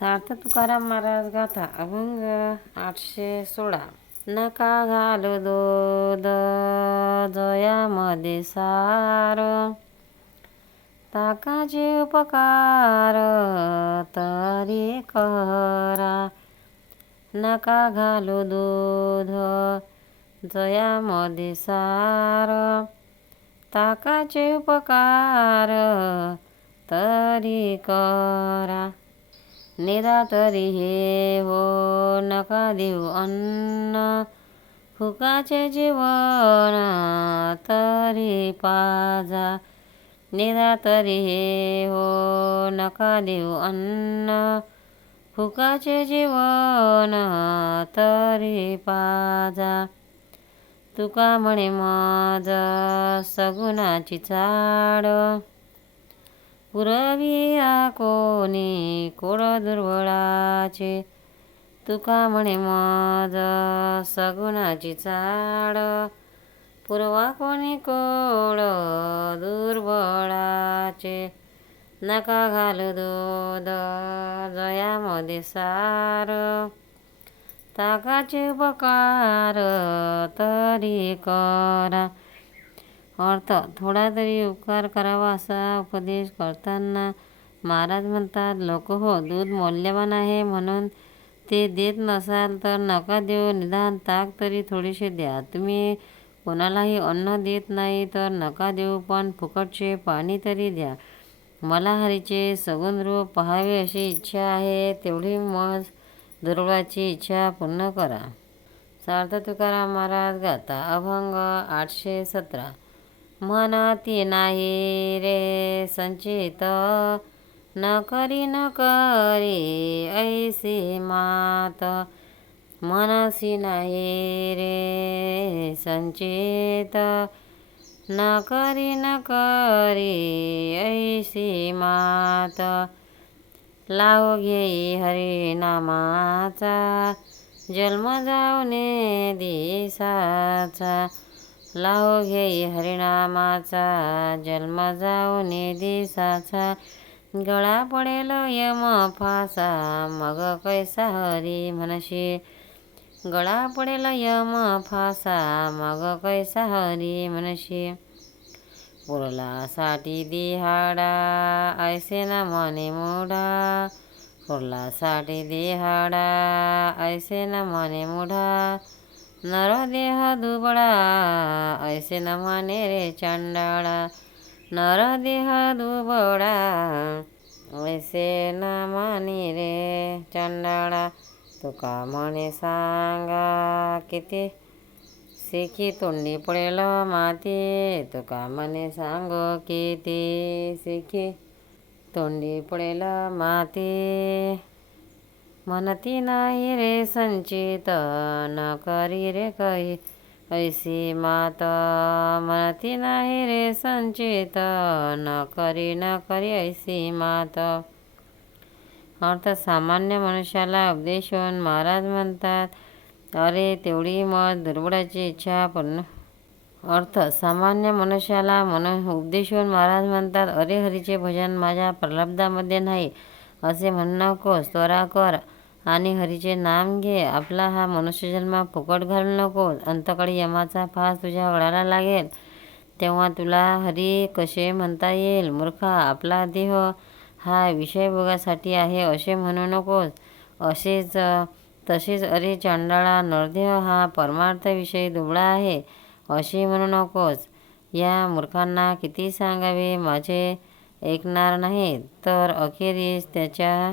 सार्थ तुकाराम महाराज गाथा अभंग आठशे सोळा. नका घालू दूध जयामध्ये सार. ताकाचे उपकार तरी करा. नका घालू दूध जयामध्ये सार. ताकाचे उपकार तरी करा. निरा तरी हे हो नका देऊ अन्न. फुकाचे जीवन तरी पाजा. निरा तरी हे हो नका देऊ अन्न. फुकाचे जीवन तरी पाजा. तुका म्हणे मज सगुणाची चाड. पुरविया कोणी कोड दुर्बळाचे. तुका म्हणे मज सगुणाची चाड. पुरवा कोणी कोड दुर्बळाचे. नका घाल दूध जयामध्ये सार. ताकाचे उपकार तरी करा. अर्थ थोडा तरी उपकार करावा असा उपदेश करताना महाराज म्हणतात लोक हो दूध मौल्यवान आहे म्हणून ते देत नसाल तर नका देऊ निदान ताक तरी थोडेसे द्या. तुम्ही कोणालाही अन्न देत नाही तर नका देऊ पण फुकटचे पाणी तरी द्या. मला हरीचे सगुण रूप पहावे अशी इच्छा आहे तेवढी मज दुर्गाची इच्छा पूर्ण करा. सार्थ तुकाराम महाराज गाता अभंग आठशे सतरा. म्हणती नाही रे संचित. न करी न करी ऐसी मात. मनसी नाही रे संचित. न करी न करी ऐसी मात. लाव घेई हरिनामाचा. जन्म जाऊने दिसाचा. लाव घेई हरिनामाचा जन्म जाऊन दिसाचा. गळा पडेल यम फासा मग कैसा हरी म्हणशी गळा पडेल यम फासा मग कैसा हरी म्हणशी पुरला साठी दिहाडा ऐसे ना मने मुढा. पुरला साठी दिहाडा ऐसे ना मने मुढा. नरदेह दुबळा ऐसे न म्हणे रे नर देह दुबळा ऐसे न म्हणे रे चांडाळा। तुका म्हणे सांगा किती सिखी तोंडी पडेल माती। तुका म्हणे सांग किती सिखी तोंडी पडेल माती। म्हणती नाही रे संचित न करी रे कही ऐसी मात? म्हणती नाही रे संचित न करी न करी ऐसी मात। अर्थ सामान्य मनुष्याला उपदेश होऊन महाराज म्हणतात अरे तेवढी मत दुर्बळाची इच्छा पूर्ण. अर्थ सामान्य मनुष्याला मन उपदेश होऊन महाराज म्हणतात अरे हरीचे भजन माझ्या प्रलब्धामध्ये नाही असे म्हणू नकोस त्वरा कर. आणि हरीचे नाम घे. आपला हा मनुष्यजन्म फुकट घालू नकोस अंतकडे यमाचा फास तुझ्या गळाला लागेल. तेव्हा तुला हरी कसे म्हणता येईल? मूर्खा आपला देह हा विषयभोगासाठी आहे असे म्हणू नकोस. असेच तसेच अरे चांडाळा नरदेह हा परमार्थविषयी दुबळा आहे असे म्हणू नकोस. या मूर्खांना किती सांगावे? माझे ऐकणार नाही तर अखेरीस त्याच्या